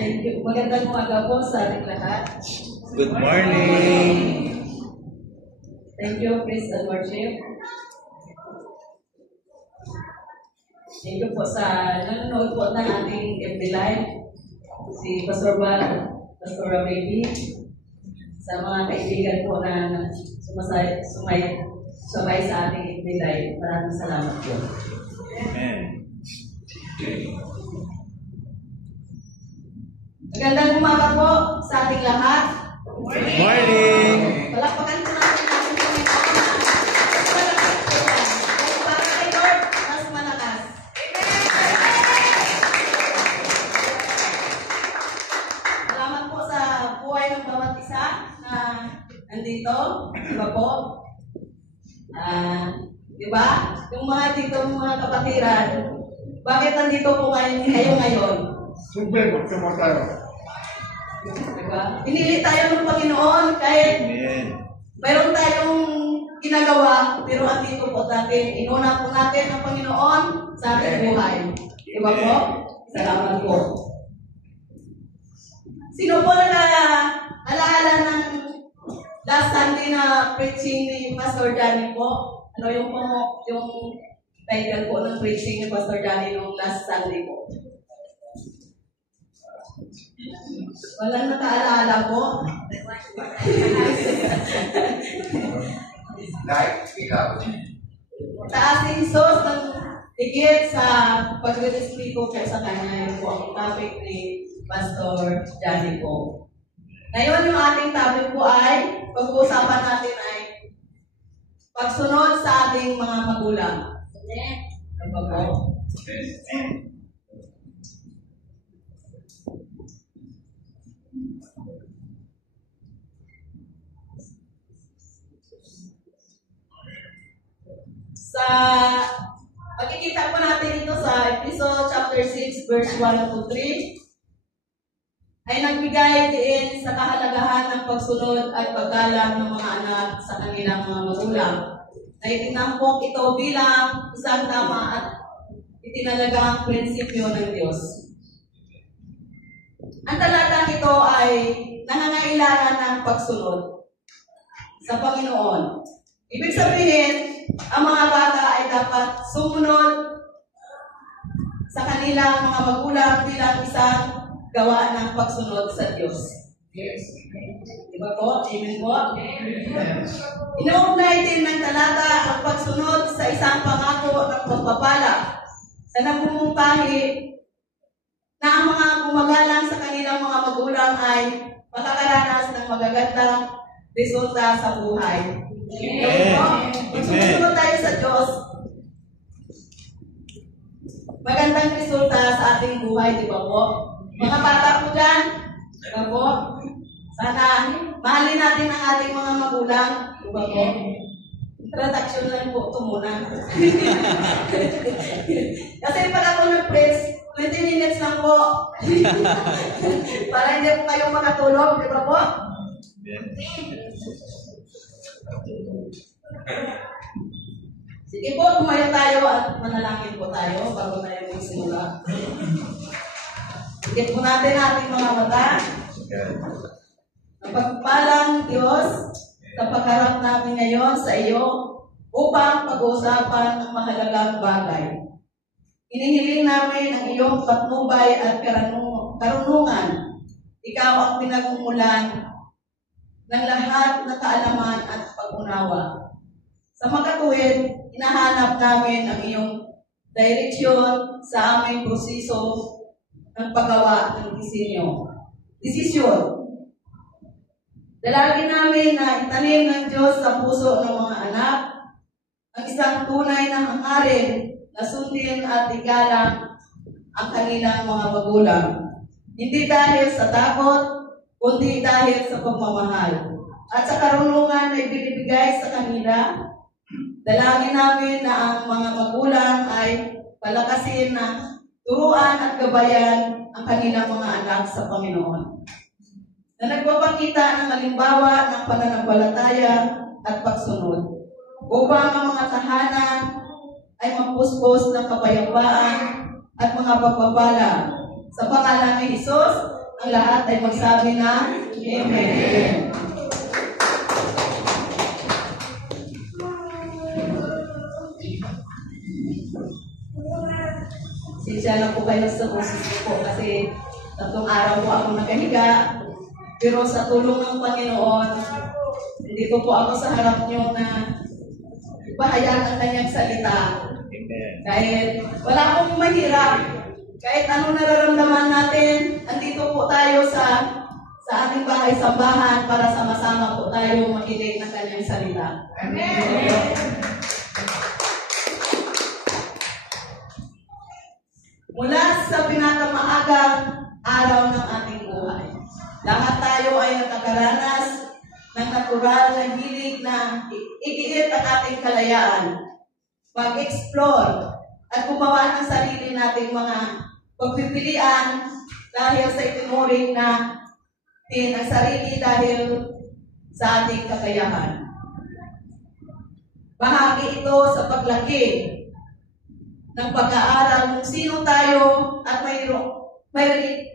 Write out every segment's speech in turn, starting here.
Thank you. Magandang umaga po sa ating lahat. Good morning. Thank you, praise the worship. Thank you po sa nanonood po ng ating FB Live. Si Pastor Bal, Pastor Baby, sa mga kaibigan po na sumay sa ating FB Live. Maraming salamat po. Amen. Magandang umaga po sa ating lahat. Good morning. Palakpakan po natin ating Panginoon. Para kay Lord, mas malakas. Salamat po sa buhay ng bawat isa na nandito. Diba po? Diba? Yung mga dito, mga kapatiran, bakit nandito po kayo ngayon? Siyempre, magkama tayo. Diba? Pinili tayo ng Panginoon kahit mayroon tayong ginagawa, pero andito po natin, inuna po natin ang Panginoon sa ating buhay. Diba po? Salamat po. Sino po alaala ng last Sunday na preaching ni Pastor Danny po? Ano yung title po ng preaching ni Pastor Danny nung last Sunday po? Walang nakaalala po. Taas ni Jesus ng higit sa pag-respeto sa kanya. Yun po ang topic ni Pastor Johnny po. Ngayon yung ating topic po ay, pag-uusapan natin ay pagsunod sa ating mga magulang. Ano po? Sa makikita po natin ito sa episode chapter 6 verse 1 to 3 ay nagbigay din sa kahalagahan ng pagsunod at paggalang ng mga anak sa kanilang mga magulang. Ay tinampok ito bilang isang tama at itinalagang prinsipyo ng Diyos. Ang talatang ito ay nangangailangan ng pagsunod sa Panginoon. Ibig sabihin, ang mga bata ay dapat sumunod sa kanilang mga magulang bilang isang gawa ng pagsunod sa Diyos. Yes. Diba po? Amen po? Inuugnay din ng talata ang pagsunod sa isang pangako ng pagpapala sa nagmumungkahi na ang mga gumagalang sa kanilang mga magulang ay makakaranas ng magagandang resulta sa buhay. Kung sumunod tayo sa Diyos, magandang resulta sa ating buhay, di ba po? Mga bata po dyan, di ba po? Sana mahalin natin ang ating mga magulang, di ba po? Introduction lang po ito muna. Kasi pag ako nag-preach, 20 minutes lang po. Para hindi po kayo makatulog, di ba po? Sige po, kumayo tayo at manalangin po tayo bago tayo magsimula. Sige po natin ating mga mata. Ang pagpalang Diyos sa pagharap namin ngayon sa iyo upang pag-uusapan ang mahalagang bagay. Hinihiling namin ang iyong patnubay at karunungan. Ikaw ang pinagmumulan ng lahat na kaalaman at pag-unawa. Sa makatuwid, hinahanap namin ang iyong direksyon sa aming proseso ng paggawa ng desisyon. Dalangin namin na itanim ng Diyos sa puso ng mga anak ang isang tunay na hangarin na sundin at igalang ang kanilang mga magulang. Hindi dahil sa takot, kundi dahil sa pagmamahal at sa karunungan na ibinibigay sa kanila. Dalangin namin na ang mga magulang ay palakasin na turuan at gabayan ang kanilang mga anak sa Panginoon, na nagpapakita ng halimbawa ng pananampalataya at pagsunod, upang ang mga tahanan ay mapuspos ng kapayapaan at mga pagpapala. Sa pangalan ni Jesus, Ang lahat ay magsabi na Amen. Sinsya na po kayo sa boses ko po kasi 3 araw po ako nakahiga. Pero sa tulong ng Panginoon, dito po ako sa harap niyo na ipahayag ang kanyang salita. Amen. Dahil wala akong mahirap. Kahit ano nararamdaman natin, andito po tayo sa ating bahay-sambahan para sama-sama po tayo makinig ng kanyang salita. Amen. Mula sa pinakamaagang araw ng ating buhay, lahat tayo ay nakakaranas ng natural na hilig na igiit ang ating kalayaan, mag-explore at gumawa ng sarili nating mga pagpipilian dahil sa itinuring na ang sarili dahil sa ating kakayahan. Bahagi ito sa paglaki ng pag-aaral kung sino tayo at may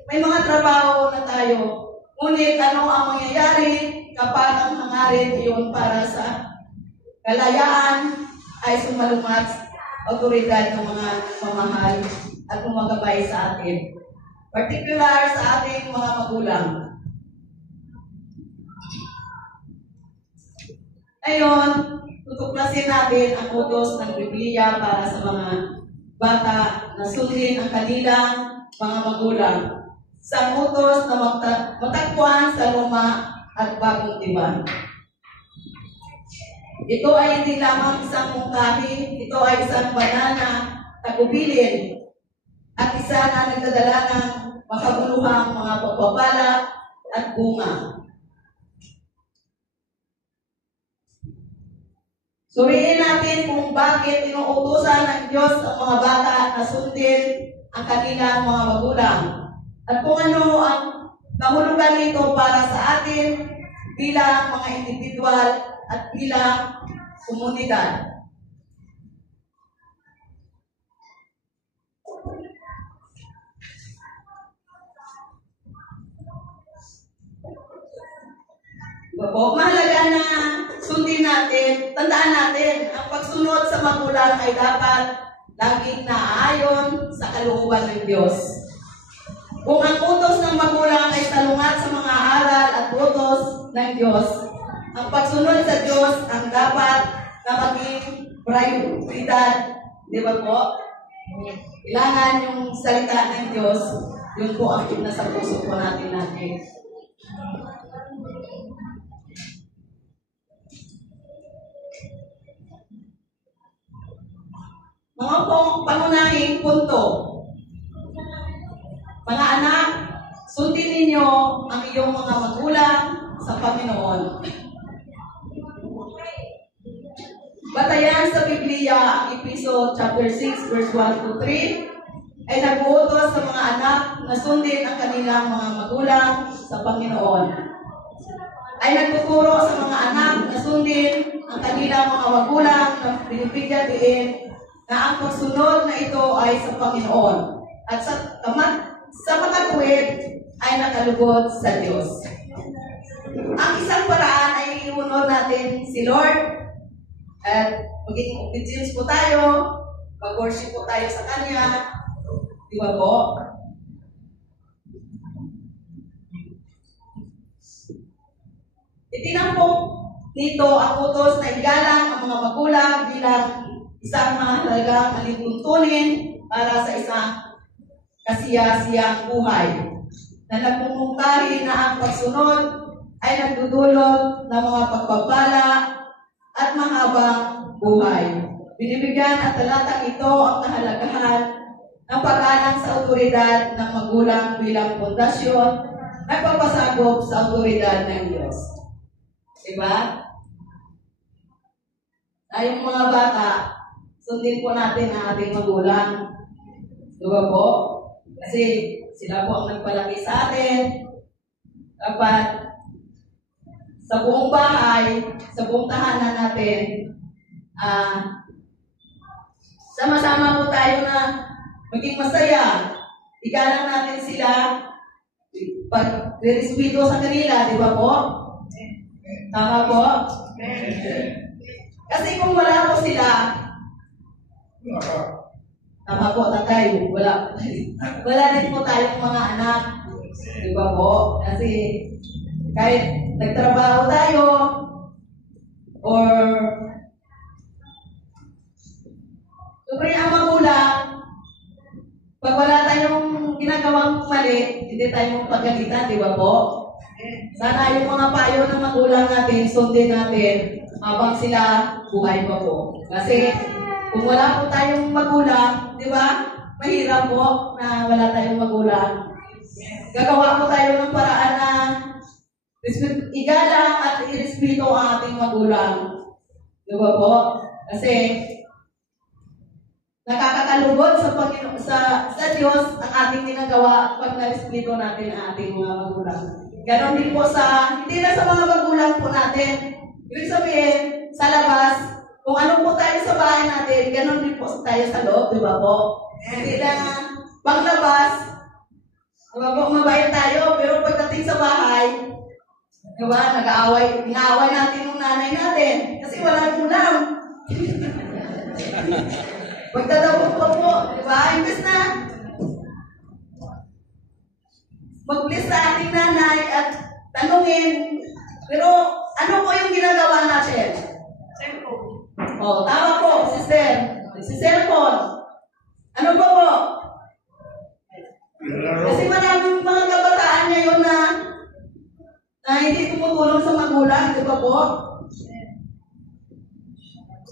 mga trabaho na tayo. Ngunit ano ang mangyayari kapag ang hangarin iyon para sa kalayaan ay sumalungat autoridad ng mga mamahal at gumagabay sa atin. Particular sa ating mga magulang. Ngayon, tutuklasin natin ang utos ng Biblia para sa mga bata na sundin ang kanilang mga magulang. Sa utos na matagpuan sa luma at bagong tipan. Ito ay hindi lamang isang mungkahi, ito ay isang banal na tagubilin at isa na nagdadala ng makaguluhang mga pagpapala at bunga. Suriin natin kung bakit inuutusan ng Diyos ang mga bata na sundin ang kanilang mga magulang at kung ano ang kahulugan nito para sa atin bilang mga individual at bilang komunidad. Mahalaga na sundin natin, tandaan natin, ang pagsunod sa magulang ay dapat laging naaayon sa kalooban ng Diyos. Kung ang utos ng magulang ay salungat sa mga aral at utos ng Diyos, ang pagsunod sa Diyos ang dapat na maging prioridad. Di ba po? Kailangan yung salita ng Diyos, yun po ang nasa puso po natin natin. Mga pangunahing punto. Mga anak, sundin ninyo ang iyong mga magulang sa Panginoon. Batayan sa Biblia, ang Episode chapter 6, verse 1 to 3, ay nag-uutos sa mga anak na sundin ang kanilang mga magulang sa Panginoon. Ay nagtuturo sa mga anak na sundin ang kanilang mga magulang na binibigyan din na ang pagsunod na ito ay sa Panginoon at sa makatuwid ay nakalugod sa Diyos. Ang isang paraan ay iunod natin si Lord at maging obedience po tayo, mag-worship po tayo sa Kanya. Di ba po? Itinampok nito ang utos na igalang ang mga magulang bilang isang mahalagang alituntunin para sa isang kasiyasiyang buhay na nagmumungkahi na ang pagsunod ay nagdudulot ng mga pagpapala at mahabang buhay. Binibigyan at talatang ito ang kahalagahan ng pag-alang sa autoridad ng magulang bilang pundasyon na pagpasagop sa autoridad ng Diyos. Diba? Tayong mga bata, sundin po natin ang ating magulang. Diba po? Kasi sila po ang nagpalaki sa atin. Dapat sa buong bahay, sa buong tahanan natin, sama-sama po tayo na maging masaya. Igalang natin sila pag-respeto sa kanila, di ba po? Tama po? Kasi kung wala po sila, tama po, tatay, wala din po tayong mga anak. Di ba po? Kasi kahit nagtrabaho tayo, or siyempre ang magulang, pag wala tayong ginagawang mali, hindi tayo magpagalitan, di ba po? Sana yung mga payo ng magulang natin, sundin natin habang sila buhay pa po. Kasi kung wala po tayong magulang, di ba? Mahirap po na wala tayong magulang. Gagawa po tayo ng paraan na igalang at irespeto ang ating magulang. Di ba po? Kasi nakakakalugod sa Diyos ang ating ginagawa pag narespeto natin ang ating mga magulang. Ganon din po hindi na sa mga magulang po natin. Ibig sabihin, sa labas, kung ano po tayo sa bahay natin, ganon din po tayo sa loob, di ba po? Hindi na panglabas, di ba po, mabait tayo, pero pagdating sa bahay, di ba, inaaway natin yung nanay natin, kasi walang ulam. Magdadabog po, di ba? Imbes na mag-bless sa ating nanay at tanungin, pero ano po yung ginagawa natin? Tama po, sister. Si cellphone. Ano po po? Kasi maraming mga kabataan ngayon na hindi tumutulong sa magulang, di ba po?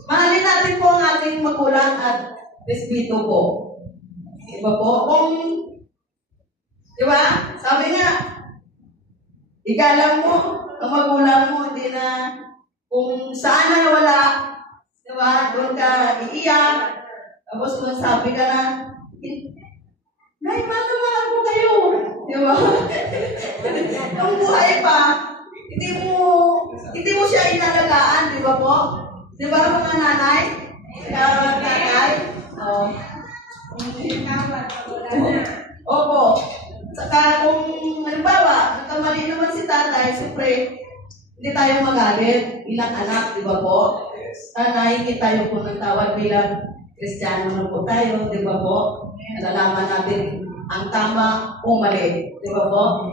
Mahalin natin po ang ating magulang at respeto po. Di ba po? Di ba? Sabi nga, igalang mo ang magulang mo, hindi na kung saan na wala, di ba? Doon ka iiyak, tapos kung sabi ka na, mahal ko kayo. Di ba? Nung buhay pa, hindi mo siya inalagaan, di ba po? Di ba mga nanay? Tatay? Opo. Saka kung halimbawa, nagkamali naman si tatay, siyempre, hindi tayo magalit. Ilang anak, di ba po? Nahingi tayo po ng tawad bilang Kristiyano na po tayo, di ba po? Nalalaman natin ang tama o mali, di ba po?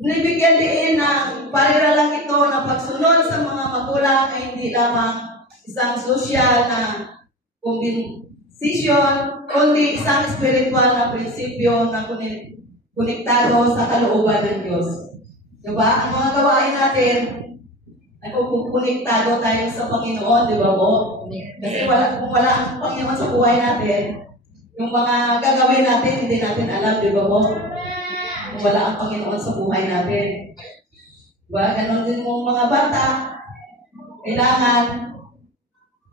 Binibigyan din ng parira lang ito na pagsunod sa mga magulang ay hindi lamang isang sosyal na kombinasyon, kundi isang spiritual na prinsipyo na konektado sa kalooban ng Diyos. Diba? Ang mga gawain natin, nagkukonektado tayo sa Panginoon, di ba po? Kasi kung wala ang Panginoon sa buhay natin, yung mga gagawin natin, hindi natin alam, di ba po? Kung wala ang Panginoon sa buhay natin. Diba? Ganon din mong mga bata, kailangan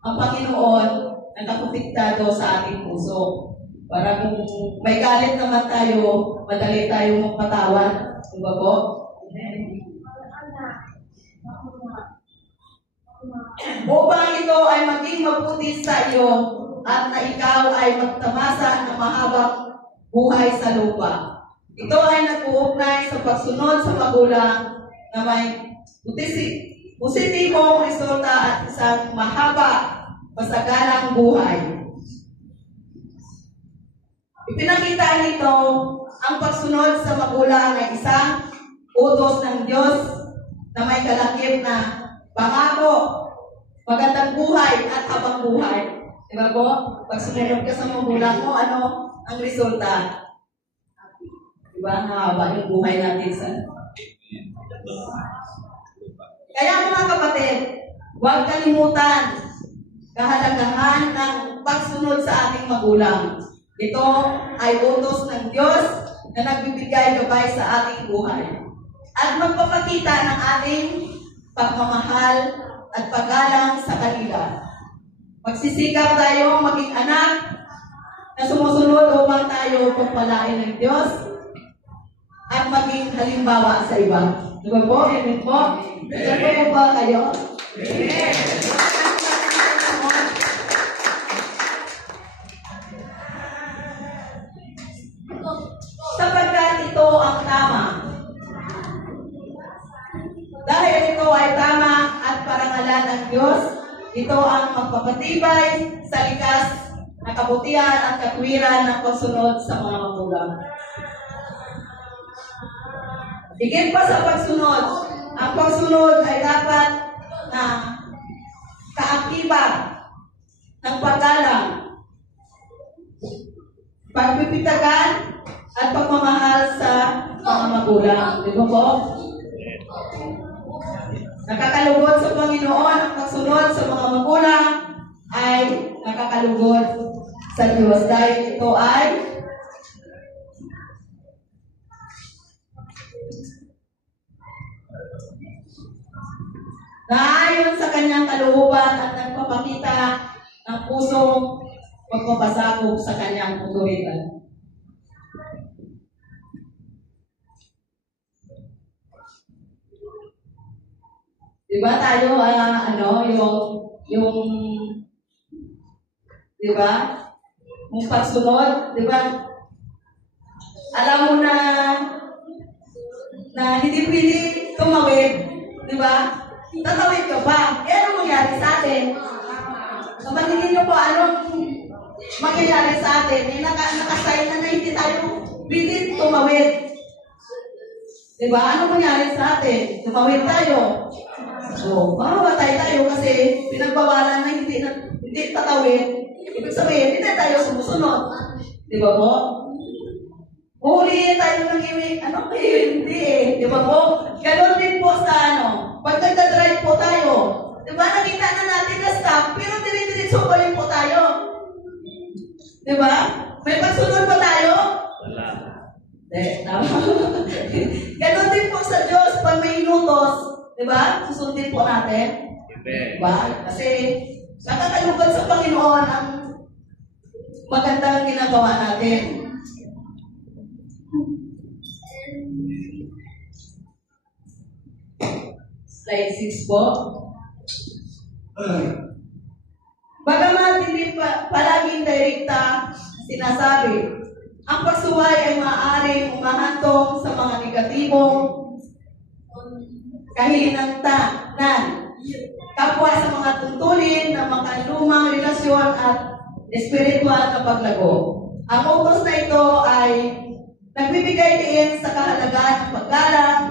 ang Panginoon nakaprotektado sa ating puso. Para kung may galit naman tayo, madali tayo magpatawad. Diba po? Upang ito ay maging mabuti sa iyo at na ikaw ay magtamasa ng mahabang buhay sa lupa. Ito ay nag-uugnay sa pagsunod sa magulang na may positibong resulta at isang mahaba, masagalang buhay. Ipinakita nito ang pagsunod sa magulang ay isang utos ng Diyos na may kalakip na pangako, magandang buhay at habang buhay. Diba po? Pag sumunod ka sa magulang mo, ano ang resulta? Diba? Mahaba yung buhay natin sa... Kaya mga kapatid, huwag kalimutan kahalagahan ng pagsunod sa ating magulang. Ito ay utos ng Diyos na nagbibigay gabay sa ating buhay. At magpapakita ng ating pagmamahal at paggalang sa kanila. Magsisikap tayo maging anak na sumusunod upang tayo pagpalain ng Diyos at maging halimbawa sa iba. Diba po? Amen po? Diba po ba kayo? Ito ang magpapatibay sa likas na kabutihan at katwiran ng pagsunod sa mga magulang. Higit pa sa pagsunod, ang pagsunod ay dapat na kaaktiban ng paggalang, pagpipitagan at pagmamahal sa mga magulang. Di ba po? Nakakalugod sa Panginoon ang pagsunod sa mga magulang ay nakakalugod sa Diyos dahil ito ay naayon sa kanyang kalooban at nagpapakita ng pusong pagpapasakop sa kanyang otoridad. Diba tayo, yung diba? Yung pagsunod, diba? Alam mo na hindi pwede tumawid, diba? Tatawid ka ba? Ano mangyari sa atin? Kapatingin nyo po, anong mangyayari sa atin? Nakasign na hindi tayo pwede tumawid. Diba? Ano mangyari sa atin? Tumawid tayo. So, mamamatay tayo kasi pinagbawalan na hindi tatawid. Ibig sabihin, hindi tayo sumusunod. Di ba po? Huli tayo ng iwi. Ano kayo? Hindi eh. Di ba po? Ganon din po sa pag nagdadrive po tayo. Di ba? Nakita na natin na stop, pero dire-diretso pa rin po tayo. Di ba? May pagsunod pa tayo? Wala. Tama. Ganon din po sa Diyos pag may inutos. Diba? Susundin po natin. Diba? Kasi nakakalugod sa Panginoon ang magandang ginagawa natin. Slide 6 po. Bagaman hindi palaging direkta sinasabi, ang pagsuway ay maaaring umahantong sa mga negatibong kahilinagtanan, kapwa sa mga tuntunin ng makalumang relasyon at espiritual na paglago. Ang utos na ito ay nagbibigay diin sa kahalagaan ng paggalang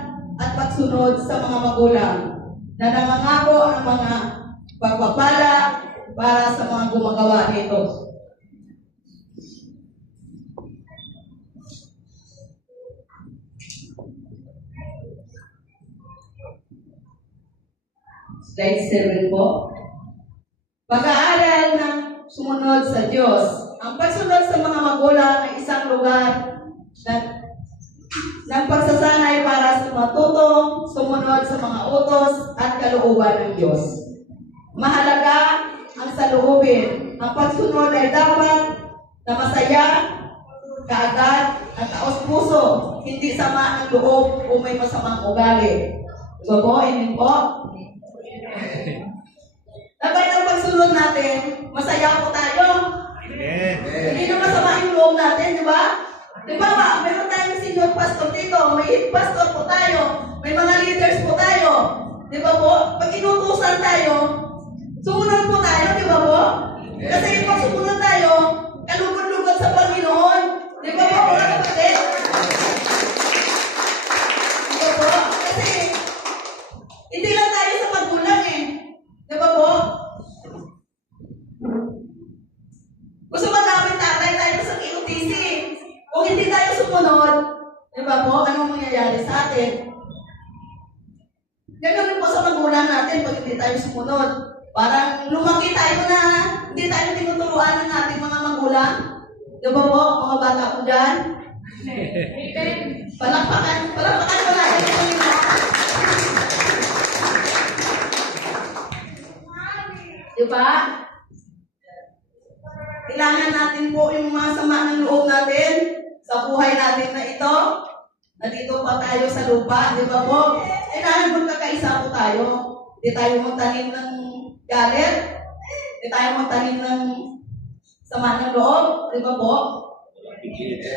at pagsunod sa mga magulang na nangangako ang mga pagpapala para sa mga gumagawa nito. Slide 7 po. Pag-aaral ng sumunod sa Diyos. Ang pagsunod sa mga magulang ay isang lugar ng pagsasanay para sa matuto, sumunod sa mga utos at kalooban ng Diyos. Mahalaga ang saloobin. Ang pagsunod ay dapat na masaya, kaagad, at taos-puso, hindi sama ng loob o may masamang ugali. So po, amen po. Dapat ang pagsunod natin, masaya po tayo. Hindi na masama yung loob natin, di ba? Di ba, meron tayong senior pastor dito, may head pastor po tayo, may mga leaders po tayo. Di ba po? Pag inutusan tayo, sumunod po tayo, di ba po? Kasi pag sumunod tayo, kalugod-lugod sa Panginoon. Di ba po, mga kapatid? Di ba po? Kasi, hindi lang tayo sa magulang eh. Di ba po? Gusto ba namin tatay tayo sa QTC? Kung hindi tayo sumunod, di ba po, anong mangyayari sa atin? Ganun rin po sa magulang natin pag hindi tayo sumunod. Parang lumaki tayo na hindi tayo tinuturuan ng ating mga magulang. Di ba po, mga bata ko dyan? Palakpakan po natin ito yung diba? Kailangan natin po yung mga sama ng loob natin sa buhay natin na ito. Nandito pa tayo sa lupa, di ba po? Kailangan magkakaisa po tayo. Hindi tayo magtanim ng galit. Hindi tayo magtanim ng sama ng loob, di ba po?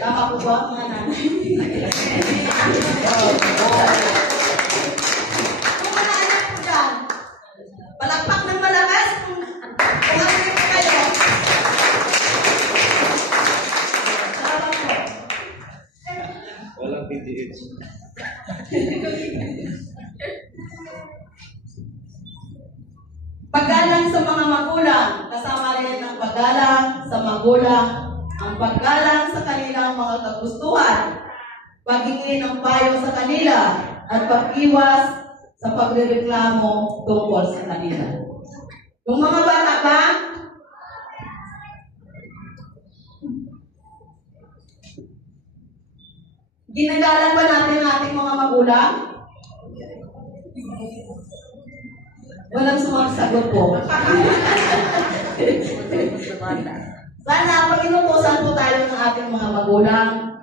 Tama po ba, mga nanay? Kung mga anak po dyan, palakpak ng malakas, kasama rin ang paggalang sa magulang, ang paggalang sa kanilang mga kagustuhan, paghingi ng payo sa kanila, at pag-iwas sa pagrereklamo tungkol sa kanila. Yung mga bata ba, ginagalang ba natin ang ating mga magulang? Walang sumasagot po. Sana pag inutusan po tayo ng ating mga magulang,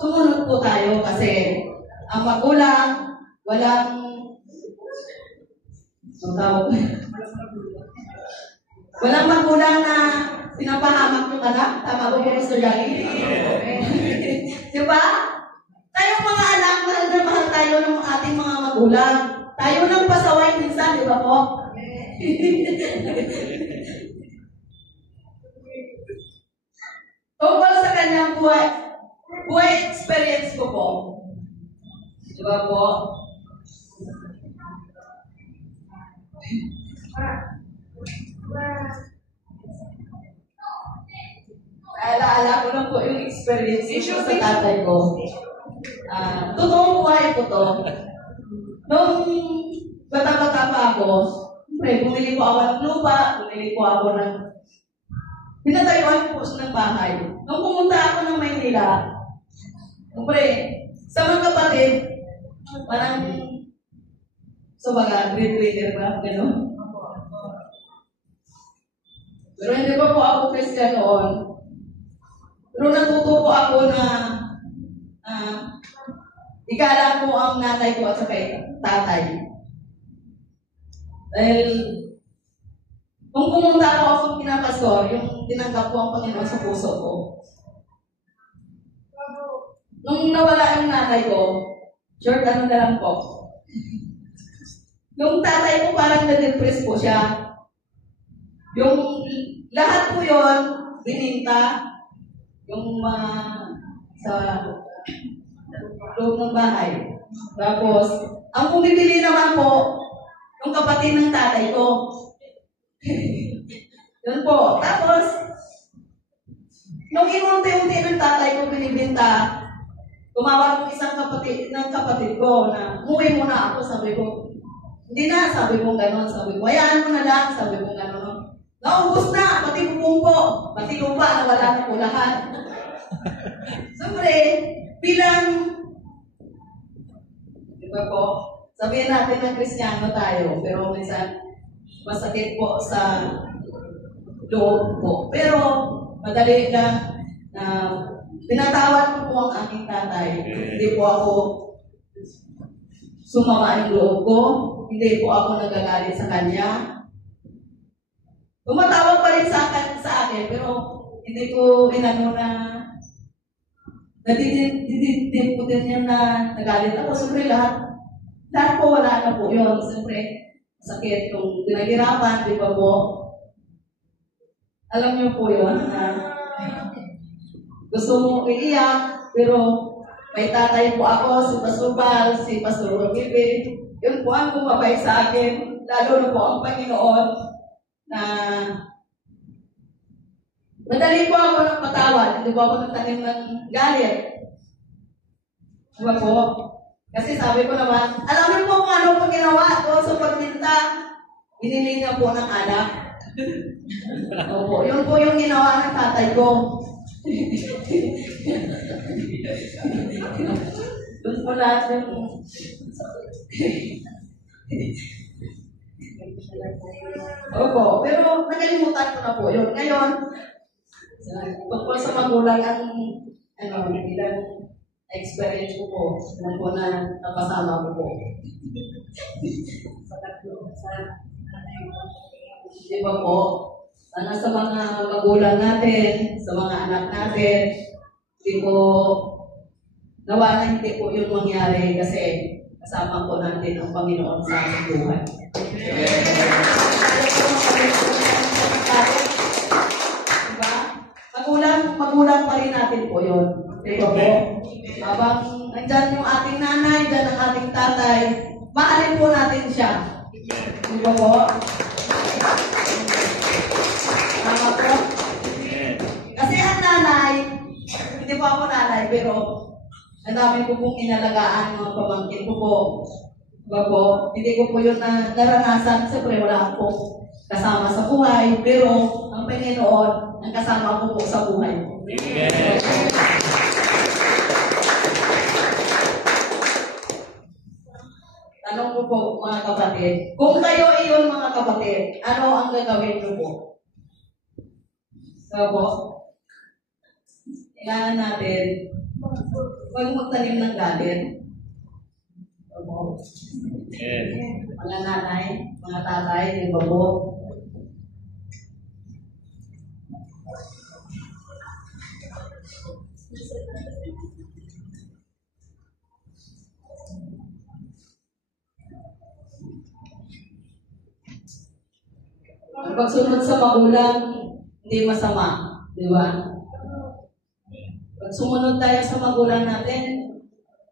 sumunod po tayo kasi ang magulang, walang magulang na pinapahamak yung anak. Tama ba po, Mr. Jolly? Diba? Tayong mga anak, mahal na mahal tayo ng ating mga magulang. Tayo nang pasaway minsan, di ba po? Tungkol sa kanyang buhay experience ko po. Di ba po? Alaala ko lang po yung experience ko sa tatay ko. Totoong buhay ko to. Nung bata-bata pa ako, bumili po ako ng lupa, bumili po ako ng pinatayuan po ng bahay. Nung pumunta ako ng Maynila, sa mga kapatid, parang sa mga breadwinner ba? Gano'n? Pero hindi pa po ako Christian noon. Pero natuto po ako na igalang po ang nanay ko at saka tatay. Dahil kung pumunta ako sa pinapastor, yung tinanggap ko ang Panginoon sa puso ko. Nung nawala yung nanay ko, short ano na lang po. Yung tatay ko parang na-depress po siya. Yung lahat po yun, bininta, yung sa loob ng bahay. Tapos, ang bumibili naman po, yung kapatid ng tatay ko. Yun po. Tapos, nung inunti-unti ng tatay ko binibinta, tumawag ng isang kapatid ko na, umuwi muna ako, sabi ko. Hindi na, sabi ko gano'n, sabi ko, hayaan mo na lang, sabi ko gano'n. Naubos na, pati bubong po, pati lupa, nawala na po lahat. Siyempre, bilang, di ba po, sabihin natin na Kristiyano tayo, pero minsan masakit po sa loob po. Pero madali lang na pinatawad ko po ang aking tatay. Hindi po ako sumama ang loob ko, hindi po ako nagagalit sa kanya. Tumatawag pa rin sa akin, pero hindi ko inano na nadidip ko din yan na nagalit ako. Siyempre lahat po wala na po yun. Siyempre, sakit kung pinaghirapan, di ba po? Alam niyo po yun na gusto mo iiyak, pero may tatay po ako, si Pastor Val, si Pastor Robibe. Yun po ang bumabay sa akin, lalo na po ang Panginoon na madali po ako ng patawad, hindi po ako nagtanim ng galit. Di ba po? Kasi sabi ko naman, alam niyo po kung ano po ginawa ko sa pagminta, binili niya po ng anak. Opo, yun po yung ginawa ng tatay ko. Doon po lahat yung opo, pero nakalimutan ko na po yun. Ngayon, tungkol sa magulang ang ilang experience ko po, na po na napasama ko po. Di ba po? Sana sa mga magulang natin, sa mga anak natin, hindi po, nawa na hindi po yung mangyari kasi kasama po natin ang Panginoon sa ating buhay. Diba? Magulang pa rin natin po yun. Diba po? Habang nandyan yung ating nanay, dyan ang ating tatay, mahalin po natin siya. Diba po? Ang dami ko pong inalagaan mga pamangkin ko po. Diba po? Hindi ko po yun na naranasan. Siyempre wala akong kasama sa buhay. Pero ang Panginoon, ang kasama ko po sa buhay. Amen. Tanong ko po mga kapatid, kung kayo iyon mga kapatid, ano ang gagawin niyo po? So po, kailangan natin huwag magtanim ng galit. So po, Amen. mga nanay, mga tatay, di ba po? Ang pagsunod sa magulang, hindi masama. Di ba? Pag sumunod tayo sa magulang natin,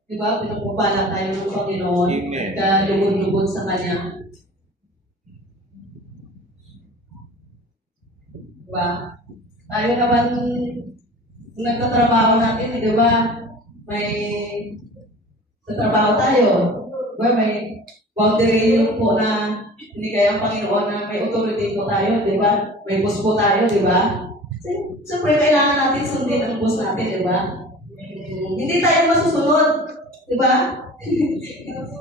di ba, pinagpapala tayo ng Panginoon, Amen. kalugod-lugod sa Kanya. Di ba? Tayo naman, kung nagtatrabaho natin, di ba, may tatrabaho tayo. Di ba, may boundary yun po na hindi kaya ang Panginoon na may authority po tayo, di ba? May boss po tayo, di ba? Siyempre, kailangan natin sundin ang boss natin, di ba? Hindi tayo masusunod, di ba?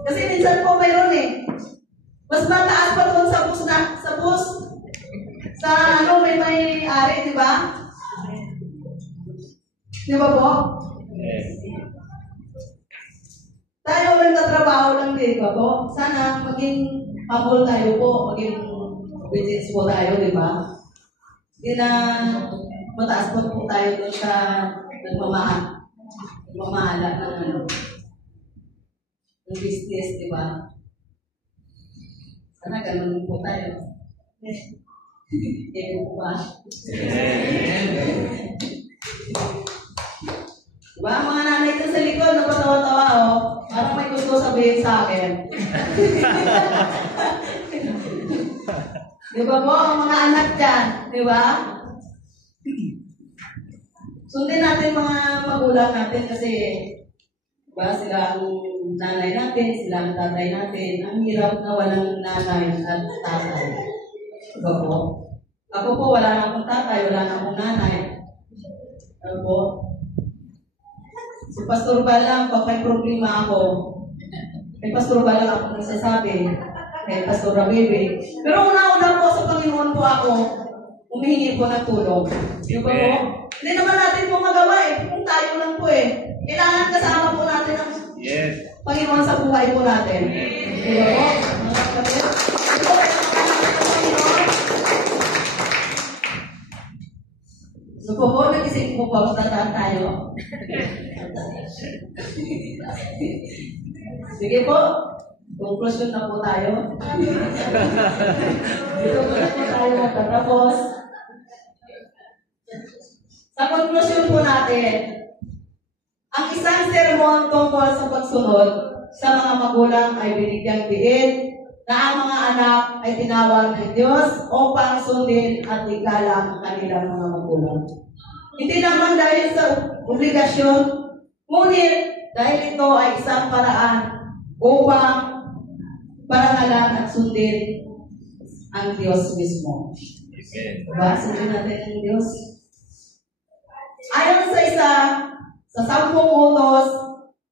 Kasi minsan po mayroon eh. Mas mataas pa doon sa boss sa ano, may ari, di ba? Di ba po? Yes. Tayo nagtatrabaho lang din ba po? Sana maging humble tayo po, maging obedience po tayo, di ba? Hindi na mataas pa po tayo doon sa nagmamahala ng ano, ng business, di ba? Sana ganun po tayo. Hindi po ba? Diba? Ang mga nanay ko sa likod, napatawa-tawa, oh. Parang may gusto sabihin sa akin. Di ba po? Ang mga anak dyan, di ba? Sundin natin mga magulang natin kasi diba, sila ang nanay natin, sila ang tatay natin. Ang hirap na walang nanay at tatay. Diba po? Ako po, wala na akong tatay, wala na akong nanay. Diba po? Si Pastor Balang, pag may problema ako, kay Pastor Balang ako nagsasabi, kay Pastor Rabebe. Pero una-una po sa Panginoon po ako, humihingi po ng tulong. Di ba po? Hindi naman natin po magawa eh, kung tayo lang po eh. Kailangan kasama po natin ang Panginoon sa buhay po natin. Di ba po? Mga kapatid? Ito po, kaya makakasama ng Panginoon. So po, nagising po pa, magtataan tayo. Sige po, conclusion na po tayo. Dito po na po tayo magtatapos. Sa conclusion po natin, ang isang sermon tungkol sa pagsunod sa mga magulang ay binigyang diin na ang mga anak ay tinawag ng Diyos upang sundin at igalang ang kanilang mga magulang. Hindi naman dahil sa obligasyon, ngunit dahil ito ay isang paraan upang parangalan at sundin ang Diyos mismo. Diba? Sundin natin ang Diyos. Ayon sa 10 utos,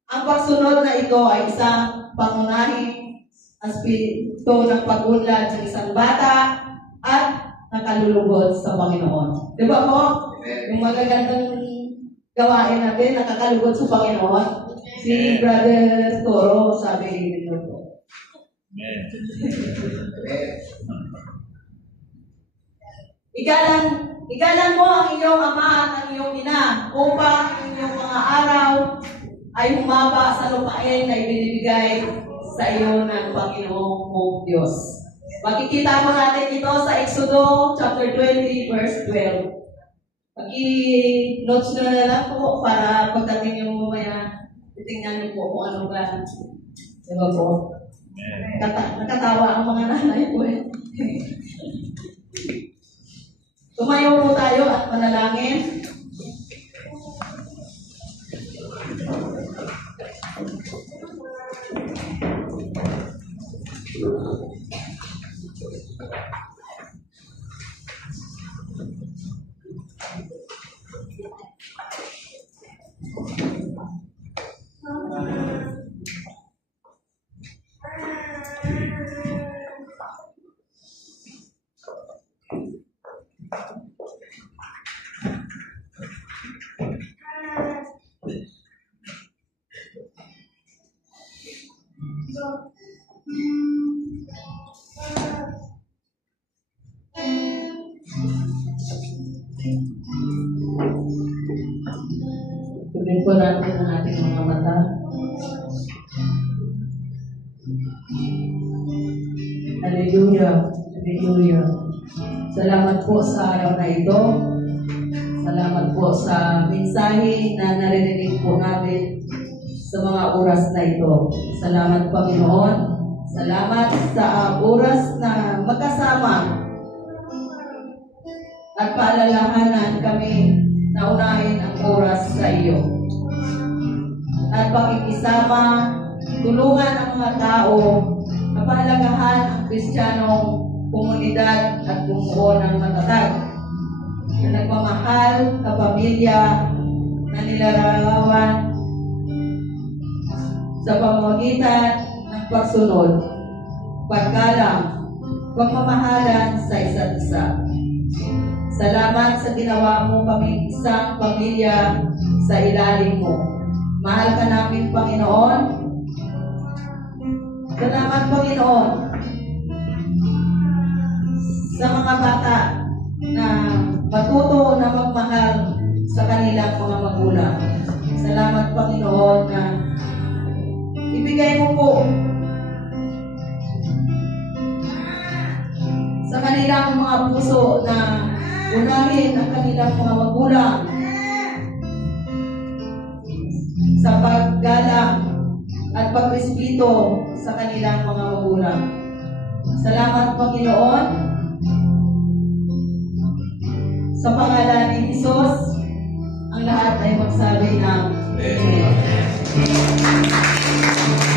ang pagsunod na ito ay isang pangunahing aspeto ng pag-unlad sa isang bata at nakalulugod sa Panginoon. Di ba po? Yung magagandang gawain natin, nakakalugod sa Panginoon. Si Brother Toro, sabi nito po. Igalan mo ang iyong ama at ang iyong ina upang ang inyong mga araw ay humaba sa lupain na ibinibigay sa iyo ng Panginoong mong Diyos. Makikita mo natin ito sa Exodo chapter 20 verse 12. Pag-i-notes nyo na lang po para pagdating nyo mamaya, titingnan nyo po kung ano ba. Diba po? Nakatawa ang mga nanay po eh. Tumayo po tayo at manalangin. Tugin po natin ang ating mga mata. Hallelujah. Hallelujah. Salamat po sa araw na ito. Salamat po sa mensahe na narinig po natin sa mga oras na ito. Salamat, Panginoon. Salamat sa oras na magkasama at paalalahanan kami na unahin ang oras sa iyo. At pakikisama, tulungan ang mga tao na pahalagahan ang Kristiyanong komunidad at bumuo ng matatag na nagmamahal na pamilya na nilalarawan sa pamamagitan ng pagsunod, paggalang, pagmamahalan sa isa't isa. Salamat sa ginawa mo kami isang pamilya sa ilalim mo. Mahal ka namin, Panginoon. Salamat, Panginoon, sa mga bata na matuto na magmahal sa kanilang mga magulang. Salamat, Panginoon, na ibigay mo po sa kanilang mga puso na unahin ang kanilang mga magulang sa paggalang at pagrespeto sa kanilang mga magulang. Salamat, Panginoon. Sa pangalan ni Jesus, ang lahat ay magsabi ng Amen.